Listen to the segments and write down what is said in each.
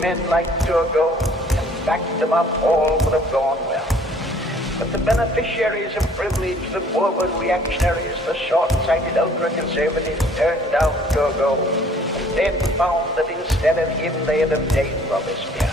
men like to go and back them up, all would have gone well. But the beneficiaries of privilege, the morbid reactionaries, the short-sighted ultra-conservatives turned out to go, and then found that instead of him they had obtained Robespierre.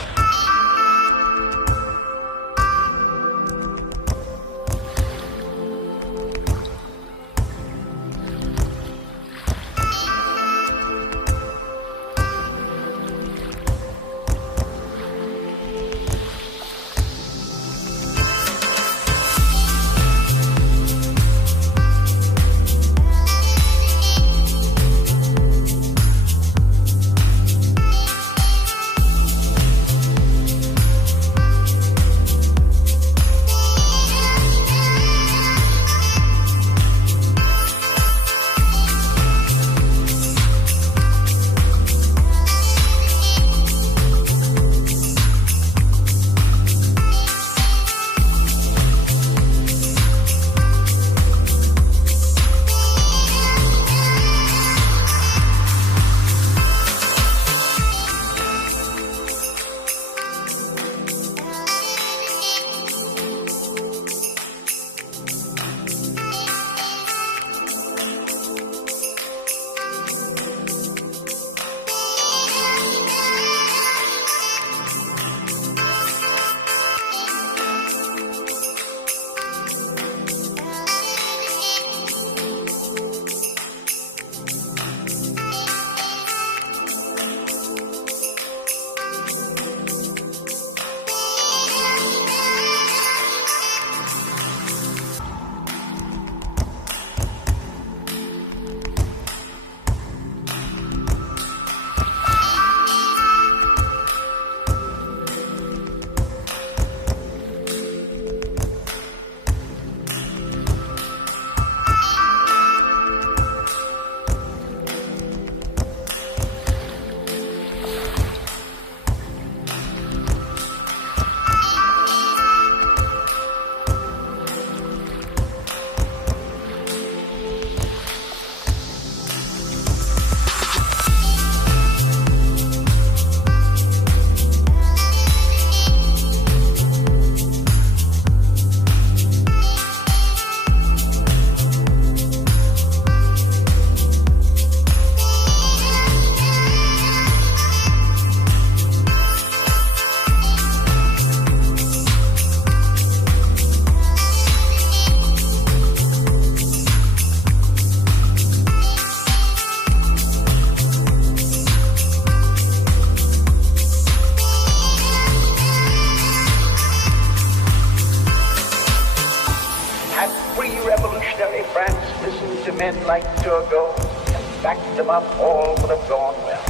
Like to go and back them up, all would have gone well.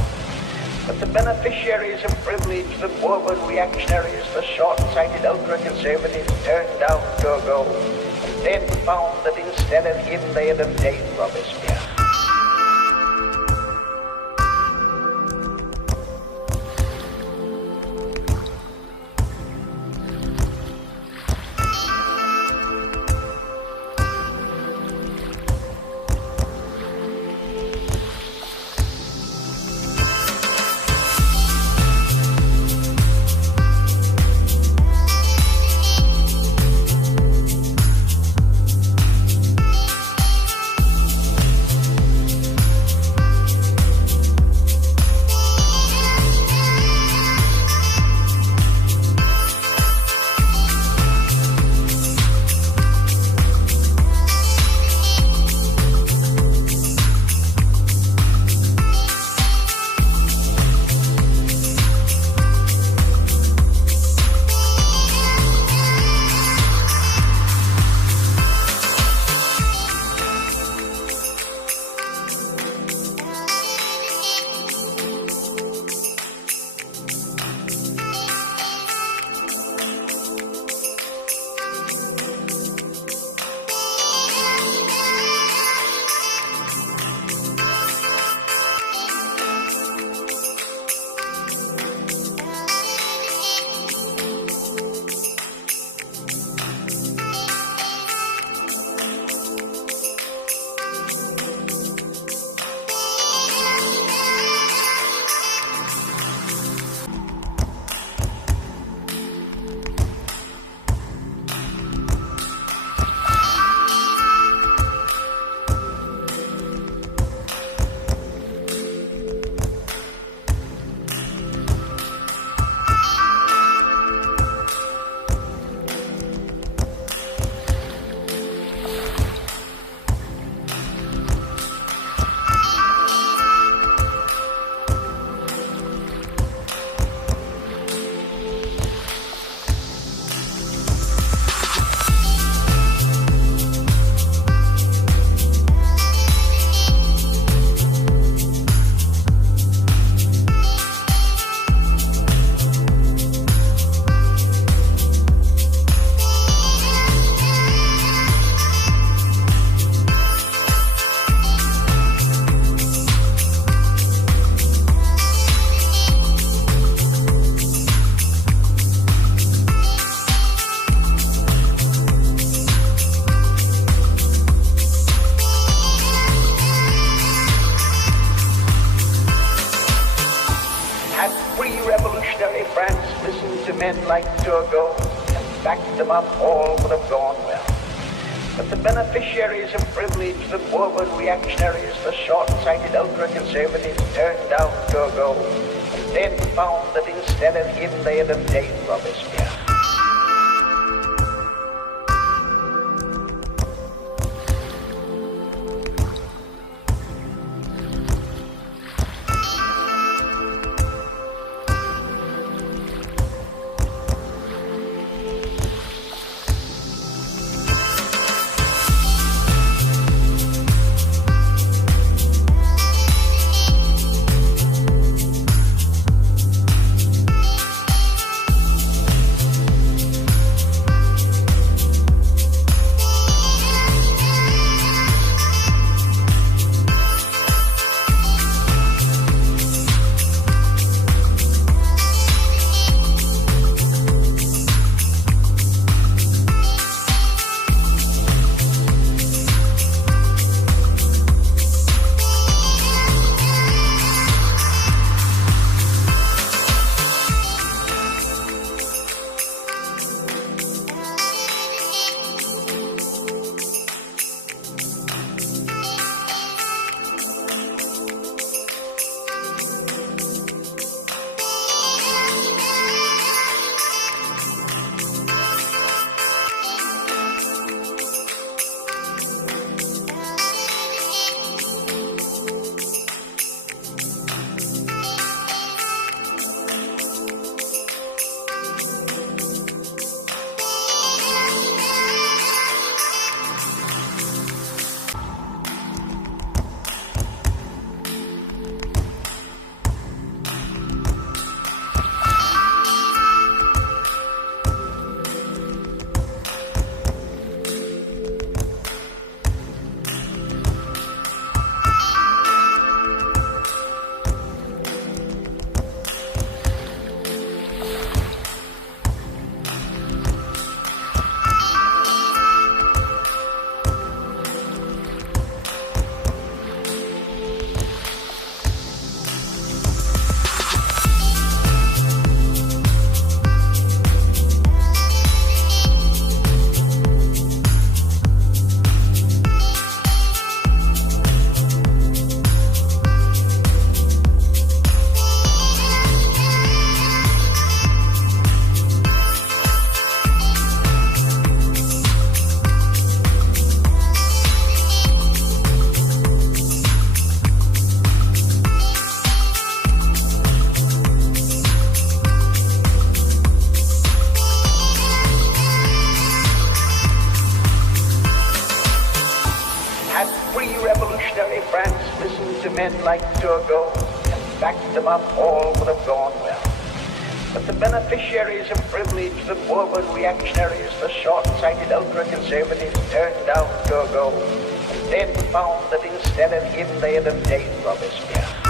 But the beneficiaries of privilege, the morbid reactionaries, the short-sighted ultra-conservatives turned out to go, and then found that instead of him they had obtained Robespierre. to men like Turgot and backed them up, all would have gone well. But the beneficiaries of privilege, the morbid reactionaries, the short-sighted ultra-conservatives turned down Turgot and then found that instead of him they had obtained Robespierre. Revolutionary France listened to men like Turgot and backed them up, all would have gone well. But the beneficiaries of privilege, the morbid reactionaries, the short-sighted ultra-conservatives turned down Turgot and then found that instead of him they had obtained Robespierre.